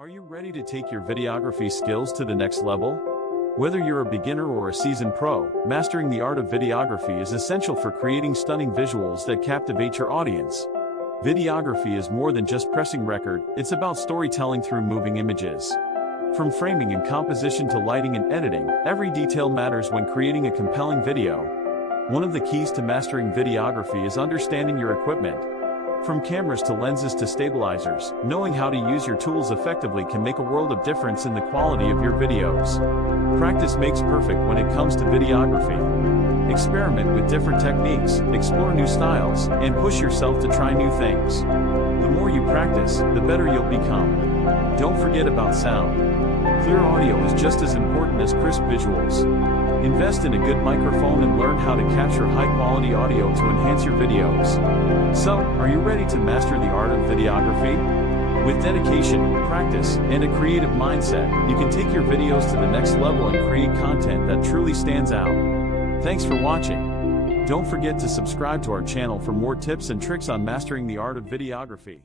Are you ready to take your videography skills to the next level? Whether you're a beginner or a seasoned pro, mastering the art of videography is essential for creating stunning visuals that captivate your audience. Videography is more than just pressing record, it's about storytelling through moving images. From framing and composition to lighting and editing, every detail matters when creating a compelling video. One of the keys to mastering videography is understanding your equipment. From cameras to lenses to stabilizers, knowing how to use your tools effectively can make a world of difference in the quality of your videos. Practice makes perfect when it comes to videography. Experiment with different techniques, explore new styles, and push yourself to try new things. The more you practice, the better you'll become. Don't forget about sound. Clear audio is just as important as crisp visuals. Invest in a good microphone and learn how to capture high-quality audio to enhance your videos. So, are you ready to master the art of videography? With dedication, practice, and a creative mindset, you can take your videos to the next level and create content that truly stands out. Thanks for watching. Don't forget to subscribe to our channel for more tips and tricks on mastering the art of videography.